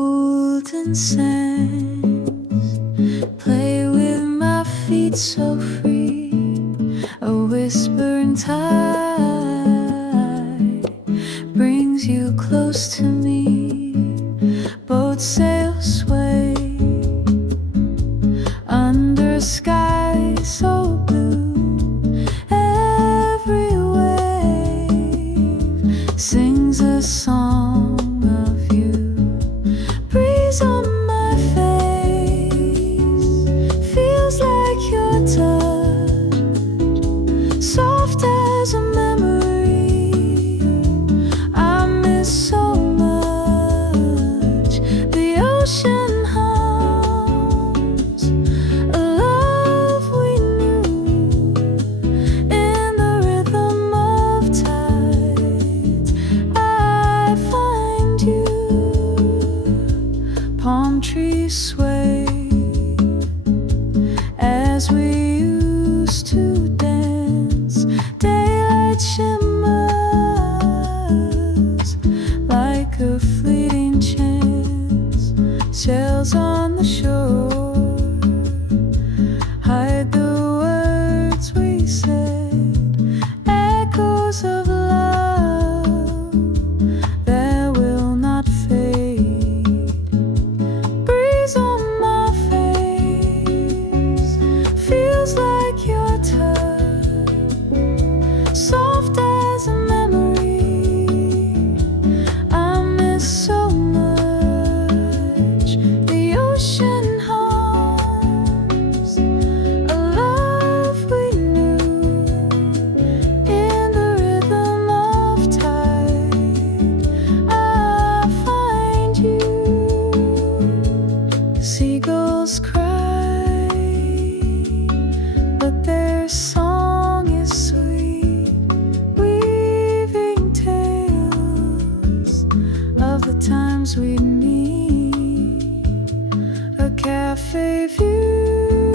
golden sands, play with my feet so free, a whispering tide brings you close to me, boat sails sway under a sky so blue, every wave sings a song of you, breeze on my face feels like your touch, soft as a memory, I miss so much, the ocean hums a love we knew in the rhythm of tides, I find you, palm trees sway as we used to dance, daylight shimmers like a fleeting chance, sails on the shore hide the words we said, echoes of love that will not fade, breeze on my face feels like your touch, soft as a memory, I miss so much, the ocean hums a love we knew in the rhythm of tide, I find you, seagulls cry, but their song is sweet, weaving tales of the times we'd meet, a cafe view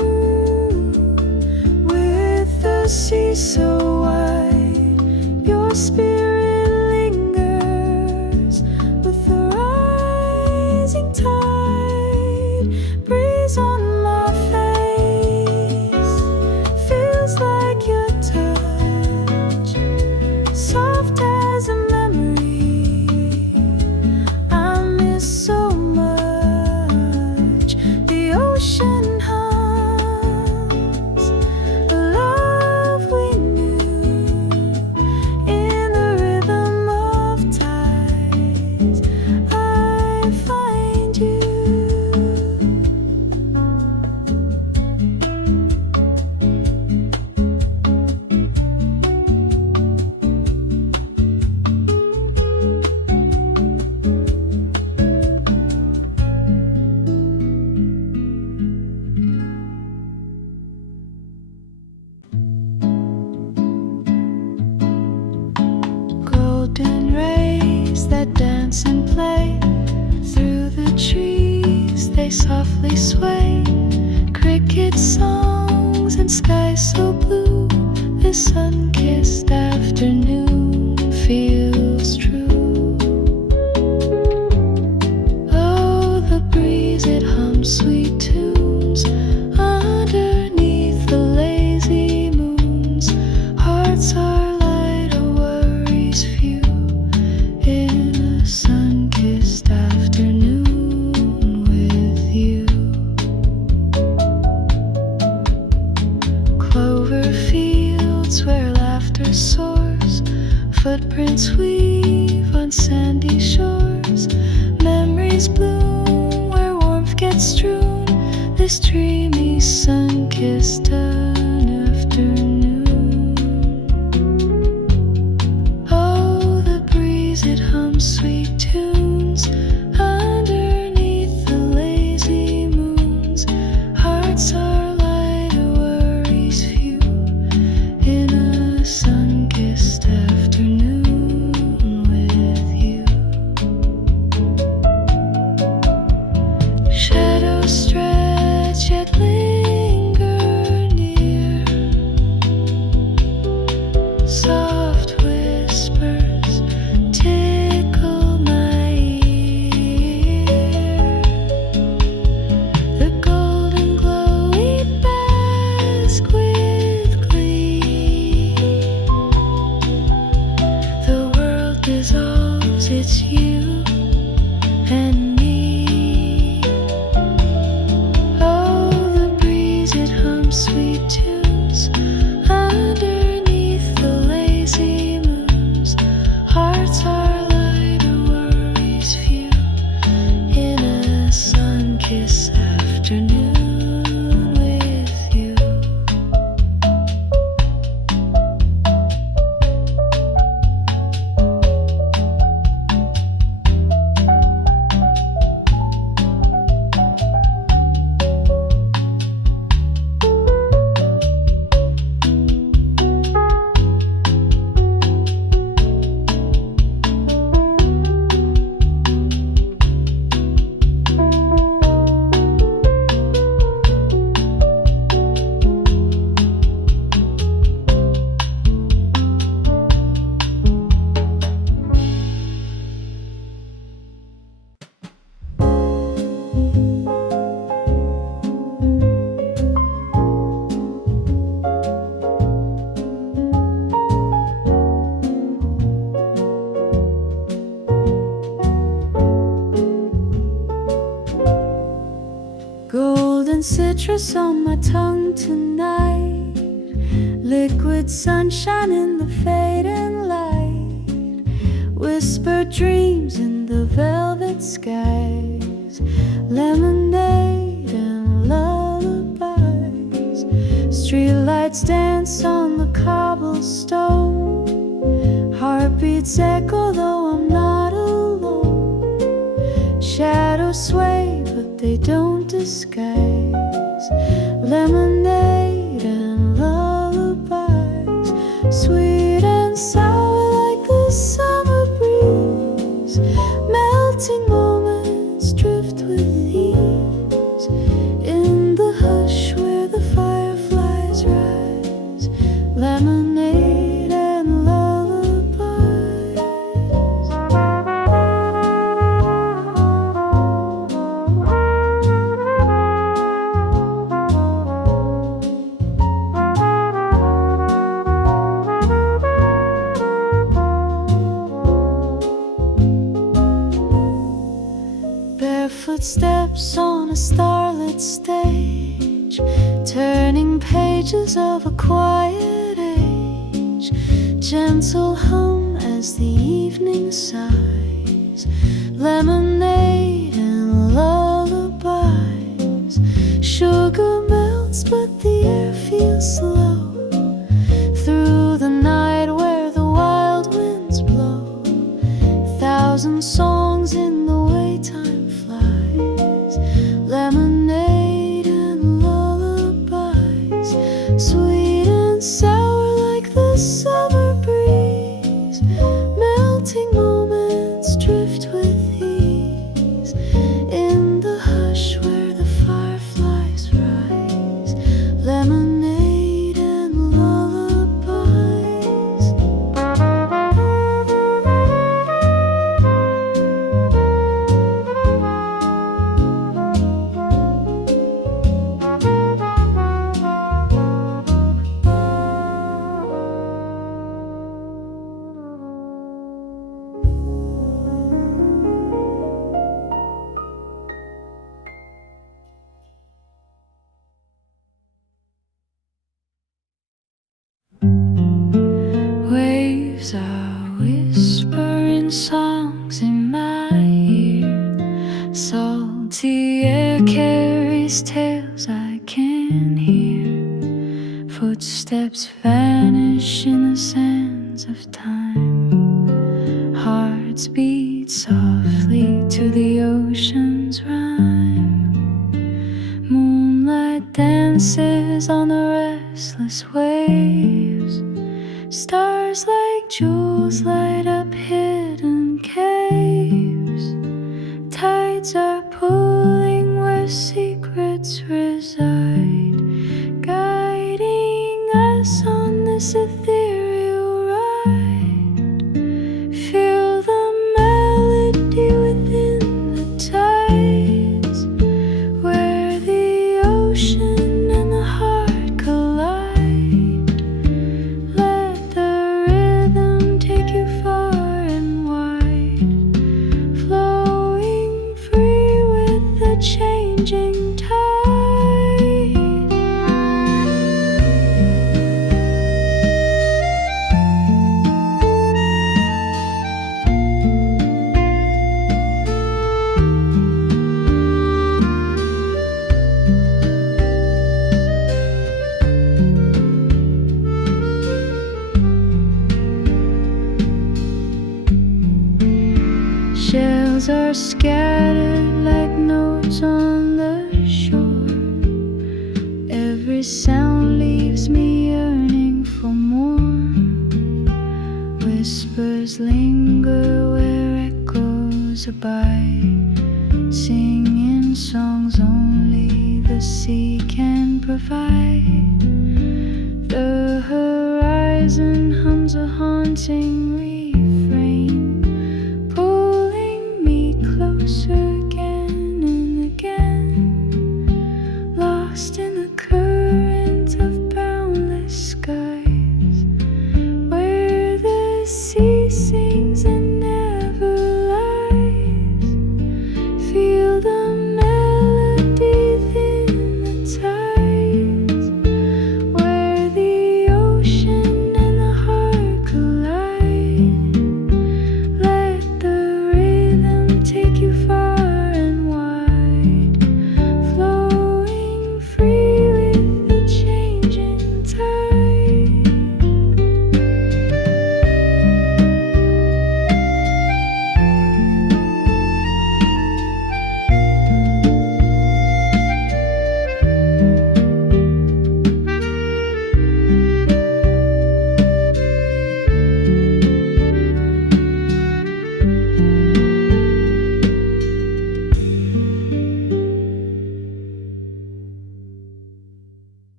with the sea so wide, your spirit lingers with the rising tide, breeze on my face feels like your touch, soft as a memory, I miss so much, the ocean hums a love we knew in the rhythm of tides, I find you. Golden rays that dance and play through the trees, they softly sway, cricket songs and skies so blue, this sun-kissed afternoon feels true. Oh, the breeze, it hums sweet tunes underneath the lazy moons, hearts are light, our worries few in a sun-kissed afternoon with you. Clover fields where laughter soars, footprints weave on sandy shores, memories bloom where warmth gets strewn, this dreamy sun-kissed afternoon. Oh, the breeze, it hums sweet tunes underneath the lazy moons, hearts are light, our worries few in a sun-kissed afternoon with you. Shadows stretch yet linger near, citrus on my tongue tonight. Liquid sunshine in the fading light. Whispered dreams in the velvet skies. Lemonade and lullabies. Streetlights dance on the cobblestone. Heartbeats echo though I'm not alone. Shadows sway but they don't disguise. Lemonade and lullabies. Sweet and sour like the summer breeze. Melting moments drift with ease. In the hush where the fireflies rise. Lemonade and lullabies. Barefoot steps on a starlit stage, turning pages of a quiet age. Gentle hum as the evening sighs. Lemonade and lullabies. Sugar melts but the air feels slow. Through the night where the wild winds blow. Thousand songs in the way time flies. Lemonade and lullabies. Sweet and sour like the summer breeze. Melting moments drift with ease. In the hush where the fireflies rise. Lemonade and lullabies. Waves are whispering songs in my ear. Salty air carries tales I can hear. Footsteps vanish in the sands of time. Hearts beat softly to the ocean's rhyme. Moonlight dances on the restless waves. Stars like jewels light up hidden caves. Tides are pulling where secrets reside, guiding us on this ethereal ride. Feel the melody within the tides, where the ocean and the heart collide. Let the rhythm take you far and wide, flowing free with the changing tide. Shells are scattered like notes on the shore. Every sound leaves me yearning for more. Whispers linger where echoes abide, singing songs only the sea can provide. The horizon hums a haunting refrain, pulling me closer again and again. Lost in the current of boundless skies, where the sea sings and never lies. Feel the melody within the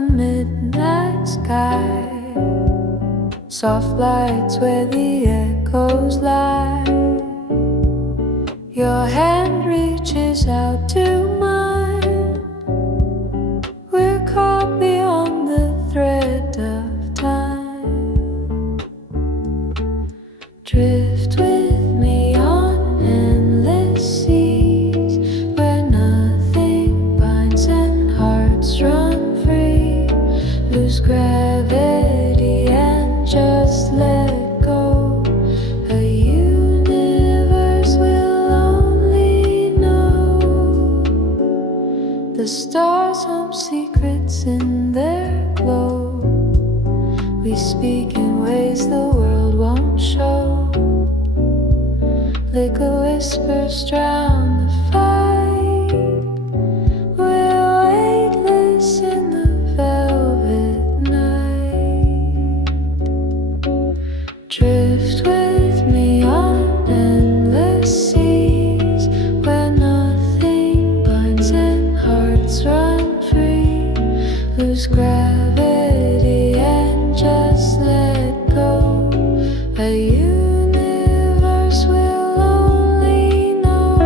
the midnight sky, soft lights where the echoes lie. Your hand reaches out to mine. We're caught beyond the thread of time. Drift with me on endless seas, where nothing binds and hearts run free. Lose gravity and just let go. A universe will only know. The stars hum secrets in their glow. We speak in ways the world won't show. Liquid whispers drown the fight. We're weightless in the velvet night. Drift with me on endless seas, where nothing binds and hearts run free. Lose gravity and just let go. A universe will only know.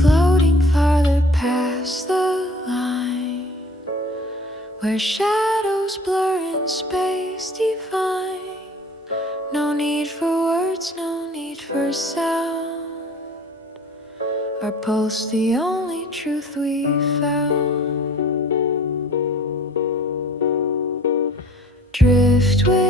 Floating farther past the line, where shadows blur in space divine. No need for words, no need for sound. Our pulse, the only truth we found. Drift with